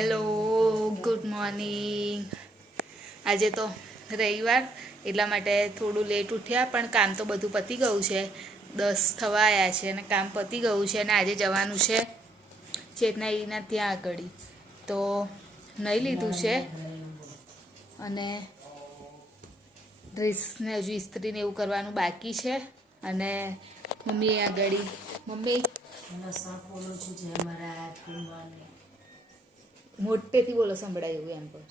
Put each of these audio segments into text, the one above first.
Hello, good morning. આજે તો રવિવાર એટલા માટે થોડું લેટ ઉઠ્યા, પણ કામ તો બધું પતી ગયું છે. 10 થવા આવ્યા છે અને કામ પતી ગયું છે. અને આજે જવાનું છે ચેતનાઈના ત્યાં આગળ, તો નહીં લીધું છે. અને ડ્રેસને હજુ ઇસ્ત્રીને એવું કરવાનું બાકી છે. અને મમ્મી આગળ, મમ્મી મોટેથી બોલો, સંભળાય એવું એમ કહું.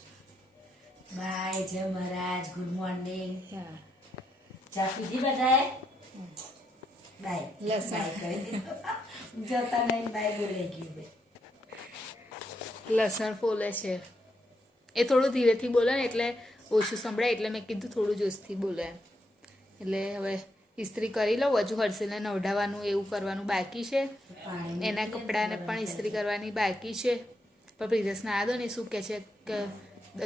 બાય, જય મહારાજ, ગુડ મોર્નિંગ. હા, ચા પીધી બધાએ? બાય લસણ જતા નહીં, બાય બોલે ગયું. લસણ ફોલે છે. એ થોડું ધીરેથી બોલે ને એટલે ઓછું સંભળાય, એટલે મેં કીધું થોડું જોશથી બોલે એમ. એટલે હવે ઇસ્ત્રી કરી લઉં. હજુ હર્ષિલને નવડાવવાનું એવું કરવાનું બાકી છે. એના કપડાને પણ ઇસ્ત્રી કરવાની બાકી છે. પણ પ્રિધેશ ના દો ને, શું કહે છે કે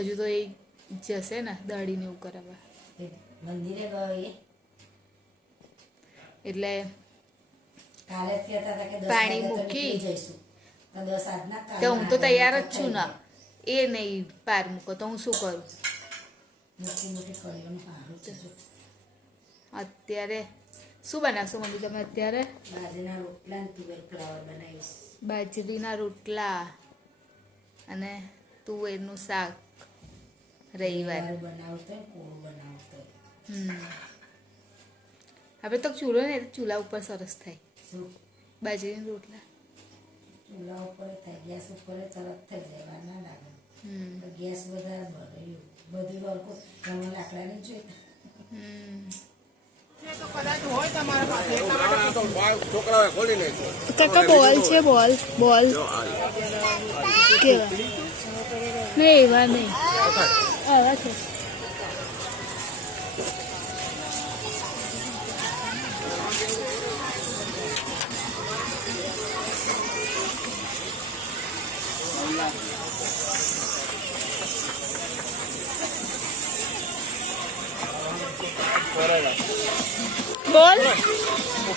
હજુ તો એ જશે ને દળીને એવું કરાવવા મંદિરે ગયો એટલે કાલે કહેતા હતા કે પાણી મૂકી જઈશું તો હું તો તૈયાર જ છું ને. એ નહીં પાર મૂકો તો હું શું કરું? અત્યારે શું બનાવશો મમ્મી તમે? અત્યારે બાજરીના રોટલા અને તુવેરનું શાક. રવિવાર હવે તો ચૂલો ને, ચૂલા ઉપર સરસ થાય બાજરીના રોટલા. ચૂલા ઉપર થાય, ગેસ ઉપર તરત થઈ જાય, ના લાગે. ગેસ બધા બધું લાકડા નહીં જોઈતા. કાકા બોલ છે, બોલ બોલ કેવા નહીં, એવા નહીં આવા છે. बोल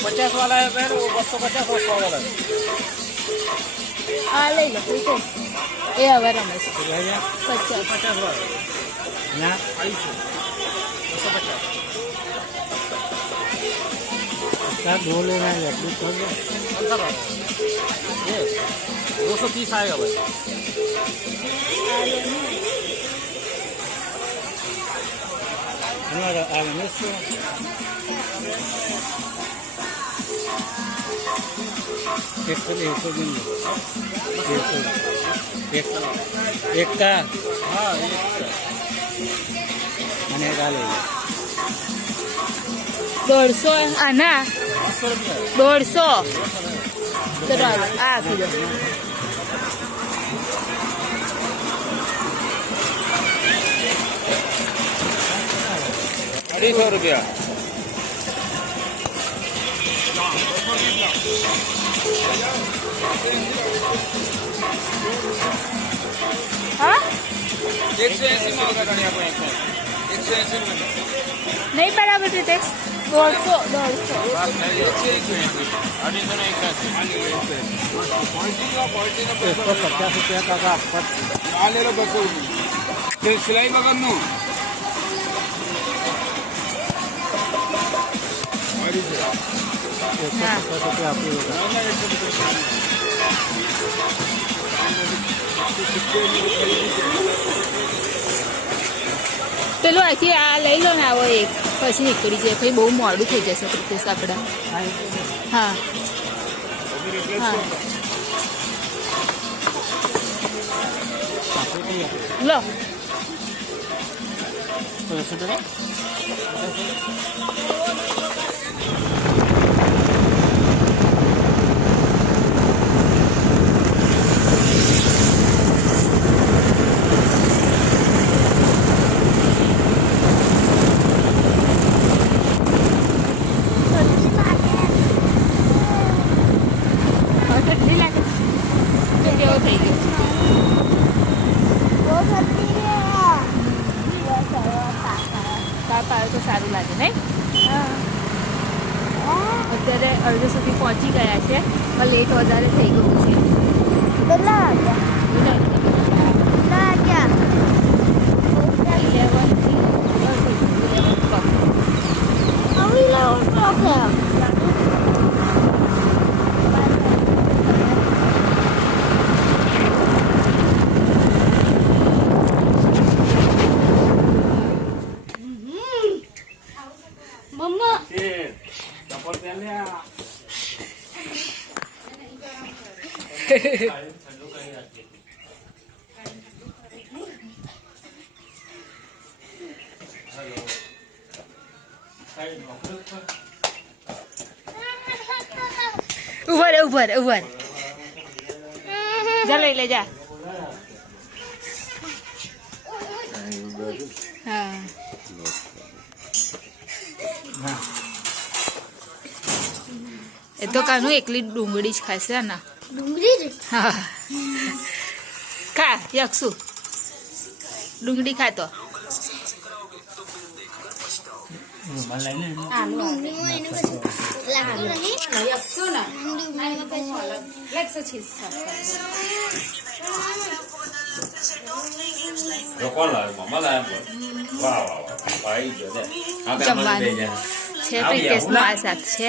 50 वाला है बहन, वो 250 और 100 वाला है। आ ले लो ठीक है. ए હવે રમે છે 50 50 वाला ना 250 क्या दो लेना है? कौन सा वाला? ये 230 आएगा भाई. हमारा आगे से एक का हाँ मैंने डाले 150 આના 150 તો આ આપી દો. ₹250. હા 180 में होगा गाड़ी आपको 180 में નહીં બરાબર છે ટેક્સ 150 बात नहीं 180 अभी तो नहीं करते ₹50 का आ ले लो 200 रुपये सिलाई बगल नो પેલું અહીંથી આ લઈ લો ને, આવો એક પછી નીકળી જાય, પછી બહુ મોડું થઈ જશે પ્રિતેશ આપણા. હા હા લો ઠંડી લાગે તો કેવો થઈ ગયો? તાપ આવે તો સારું લાગે નહીં? અત્યારે અડધો સુધી પહોંચી ગયા છે, પણ લેટ વધારે થઈ ગયું છે. કેટલા વાગ્યા? ઉભા રે ઉભા રે ઉભા રે જા લઈ લે જા હા એ તો કાનું એકલી ડુંગળી જ ખાશે ને હા ખા યક્ષુ ડુંગળી ખાતો જમવાનું છે પ્રિતેશનો આ શાક છે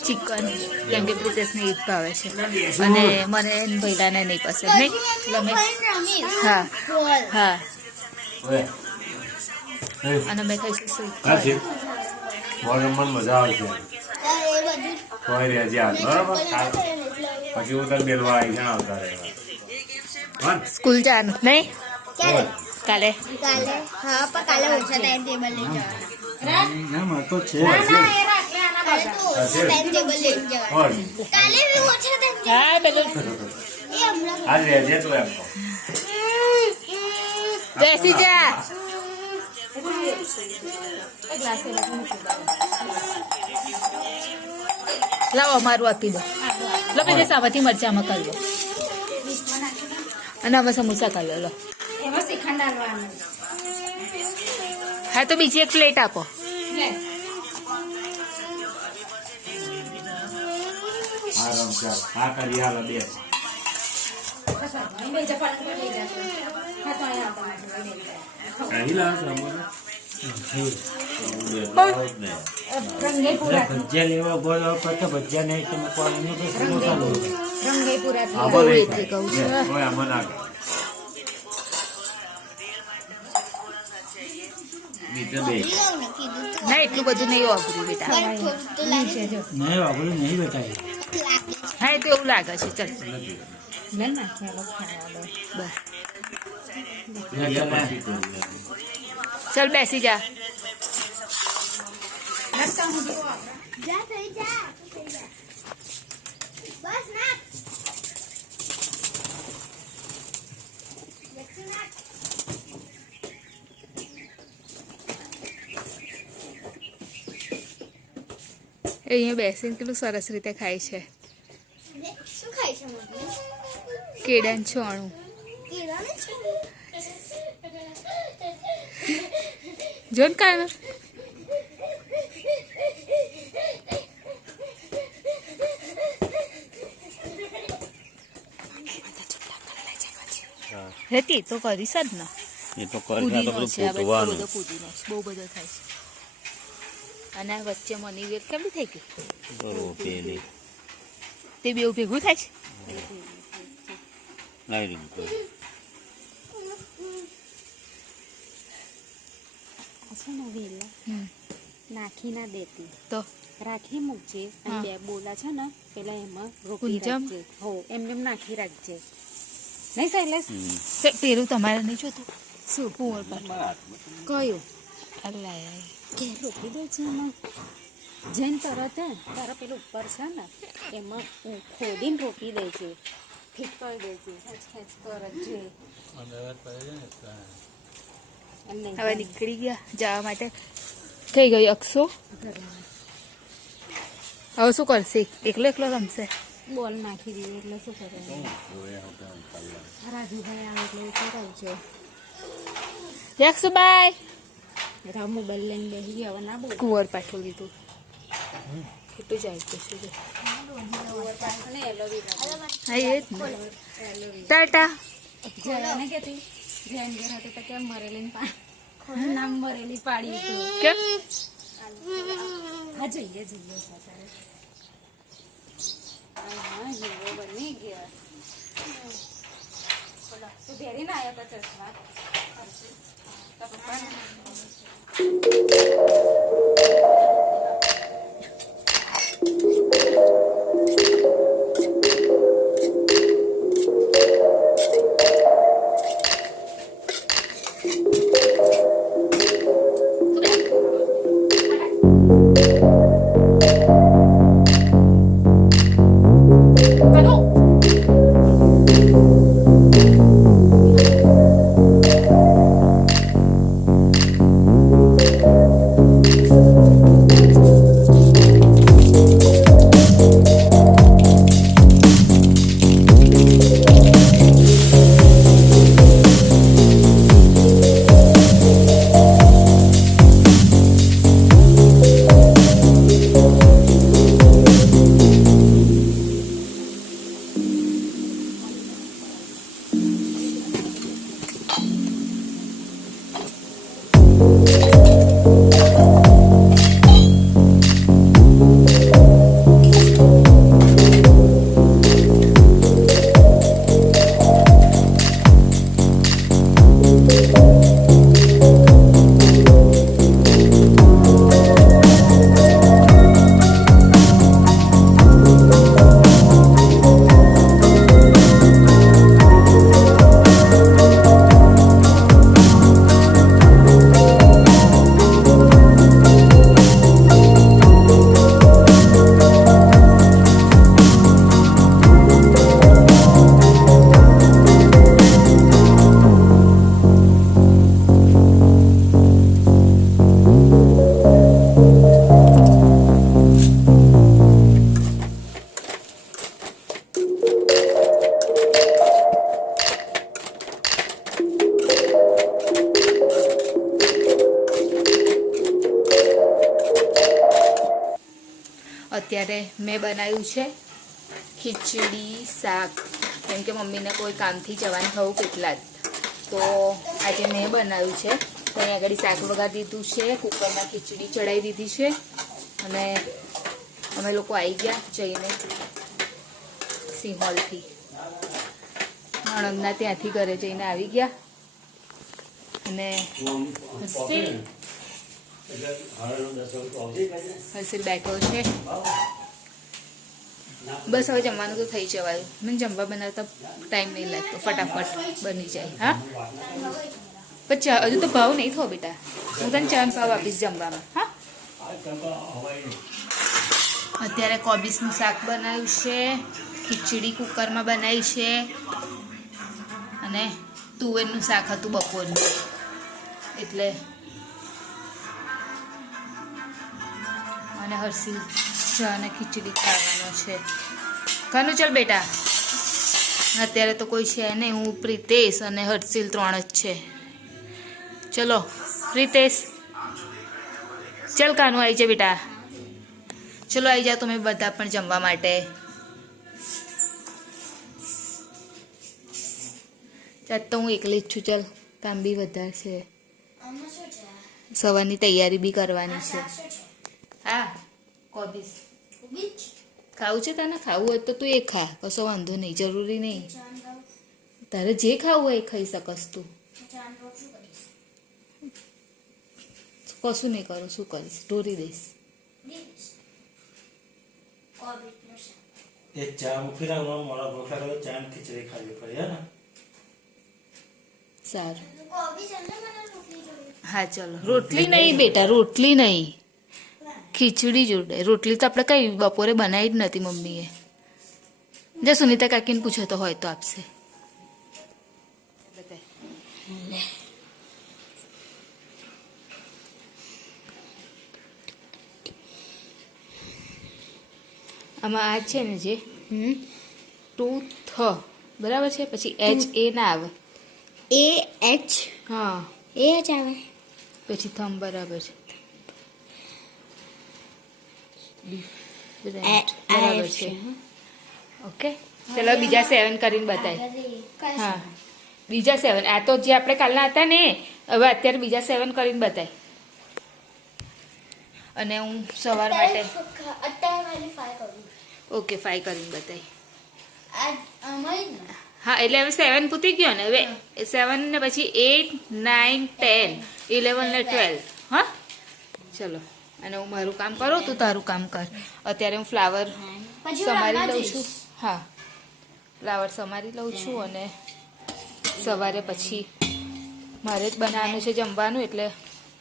ચિકન કેમ કે પ્રિતેશને ઈદ ભાવે છે અને મને ભૈલાને નહીં પસંદ નહીં એટલે અમે હા હા અને અમે ખાઈશું શું મજા આવે છે કોઈ રહેજે હાલ બરાબર પછી હું તને બેલવા આવી જાણ આવતા રહેવા સ્કૂલ જવાનું નહીં કાલે હા પણ કાલે ઓછા ટાઈમ ટેબલ લઈ જવાનું તો છે ટાઈમ ટેબલ લઈ જવાનું કાલે બી ઓછા ટાઈમ હા પેલું એ હમણાં આજ રહેજે તું એમ બેસી જા લાવો અમારું આપી દો લો પેલે સાવાથી મરચામાં કરી લો અને અમે સમોસા કરી લો લો એમાં શ્રીખંડ ડાલવાનું હા તો બીજી એક પ્લેટ આપો હા રમચાર હા કરી હાલ બે અહીં લાવ ભજીયા લેવા બોલો તો ભજીયા નહીં તમે કોઈને તો સમોસા લો એથી કહું છું આમાં નાખ નીચે બે ના એટલું બધું નહીં વાપર્યું બેટા થોડું તો લાગે નહીં વાપરું નહીં બેટા હા એ તો એવું લાગે છે ચાલ ચાલ બેસી જા જા થઈ જા બસ નાખ એ અહીંયા બેસીને કેટલું સરસ રીતે ખાય છે શું ખાય છે મમ્મી કેળાનું છોણું કેળાને છે જો ને કાના હતી તો કરીશ જ ને એ તો પુદીનો છે આ બધો પુદીનો છે બહુ બધો થાય છે અને આ વચ્ચે મની વેર કેમની થઈ ગઈ તે બેઉ ભેગું થાય છે છે ને વેલા હમ. નાખી ના દેતી તો રાખી મૂકજે હા. અને બે બોલા છે ને પેલા એમાં રોકી કુંજમ? રાખજે હો એમને એમ નાખી રાખજે નહીં શૈલેષ તે પેલું તમારે નહીં જોતું શું કુંવર પર કયું અલ્લાહ કે રોકી દે છે એમાં જઈને તરત હે તારા પેલું ઉપર છે ને એમાં ખોદીને રોકી દે છે ફિટ કરી દે છે ખેંચ ખેંચ કરજે અને હવે નીકળી ગયા જવા માટે થઈ ગયું અક્ષો હવે શું કરશે એકલો એકલો રમશે બોલ નાખી દીધી એટલે શું કરે રાજુભાઈ આવે એટલે કરાવજો યક્ષુબાઈ રામ મોબાઈલ લઈને બેસી ગયા હવે ના બોલ કુંવર પાછું લીધું કેટલું જાય તો શું જાય? અને એલોવેરા હા એ જ ને ટાટા જયાને કહેતી જૈન ઘર હતી તો કેમ મરેલી નામ મરેલી પાડી હતું કેમ હા જઈએ સાથે હા હીરો બની ગયા તું ઘેરી ના આવ્યા તા ચશ્મા તારા પપ્પા અત્યારે મેં બનાવ્યું છે ખીચડી શાક, કેમ કે મમ્મીને કોઈ કામથી જવાનું થયું કેટલા જ, તો આજે મેં બનાવ્યું છે. તો અહીં આગળ શાક વગાડી દીધું છે, કુકરમાં ખીચડી ચડાવી દીધી છે, અને અમે લોકો આવી ગયા જઈને સિંહોલથી, નણંદના ત્યાંથી ઘરે જઈને આવી ગયા. અને હર્ષિલ બેઠો છે. બસ હવે જમવાનું તો થઈ જવાયું. મને જમવા બનાવતા ટાઈમ નહીં લાગતો, ફટાફટ બની જાય. હા પણ હજુ તો ભાવ નહીં થયો બેટા, હું તને ચાર ભાવ આપીશ જમવામાં. હા અત્યારે કોબીસનું શાક બનાવ્યું છે, ખીચડી કુકરમાં બનાવી છે, અને તુવેરનું શાક હતું બપોરનું, એટલે અને હર્ષિલ ચા અને ખીચડી ખાવાનો છે. ખાનું ચાલ બેટા. અત્યારે તો કોઈ છે નહીં, હું પ્રિતેશ અને હર્ષિલ 3 જ છે. ચલો પ્રિતેશ, ચાલ કાનું આવી જાય બેટા. ચલો આવી જાઓ તમે બધા પણ જમવા માટે. ચાલ તો હું એકલી જ છું. ચાલ કામ બી વધારે છે, સવારની તૈયારી બી કરવાની છે. હા કોબીસ ખાવું છે તને? ખાવું હોય તો તું એ ખા, કશો વાંધો નહીં, જરૂરી નહીં. તારે જે ખાવું હોય એ ખાઈ શકસ તું. કશું નહીં કરું, શું કરીશ? ઢોરી દઈશ. એ ચા મૂકી રાખવા, મોડા ભૂખા રહે, ચા ને ખીચડી ખાવી પડે હે ને. સારું હા ચલો. રોટલી નહીં બેટા, રોટલી નહીં, ખીચડી જોડે. રોટલી તો આપણે કઈ બપોરે બનાવી જ નથી મમ્મીએ. જે સુનીતા કાકીને પૂછે તો હોય તો આપશે. આમાં આ છે ને જે ટૂથ બરાબર છે, પછી એચ એ ના આવે, AH હા AH આવે, પછી થમ બરાબર છે, બરાબર છે. ઓકે ચલો બીજા 7 કરીને બતાય. હા બીજા 7, આ તો જે આપણે કાલના હતા ને, હવે અત્યારે બીજા 7 કરીને બતાય. અને હું સવાર માટે ઓકે 5 કરીને બતાય. હા એટલે હવે 7 પૂતી ગયો ને, હવે 7 ને પછી 8 9 10 11 ને 12. હા ચલો. અને હું મારું કામ કરું, તું તારું કામ કર. અત્યારે હું ફ્લાવર સમારી લઉં છું. હા ફ્લાવર સમારી લઉં છું, અને સવારે પછી મારે જ બનાવવાનું છે જમવાનું, એટલે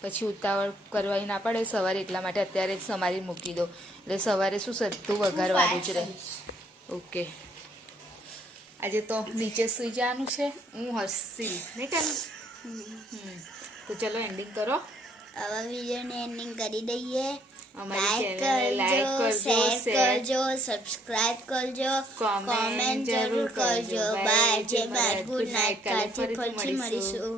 પછી ઉતાવળ કરવાની ના પડે સવારે, એટલા માટે અત્યારે જ સમારી મૂકી દો, એટલે સવારે શું સત્તું વઘારવાનું જ રહે. ઓકે આજે તો નીચે સુઈ જવાનું છે, હું હર્ષિલ નહીં કાલે. તો ચલો એન્ડિંગ કરો. હવે વિડીયોને એન્ડિંગ કરી દઈએ. અમારી લાઈક ચેનલને લાઈક કરજો, કરજો, શેર કરજો, સબસ્ક્રાઇબ કરજો, કોમેન્ટ કોમેન્ટ જરૂર કરજો. બાય, જય બાય, ગુડ નાઇટ. કાલથી ફરીથી મળીશું.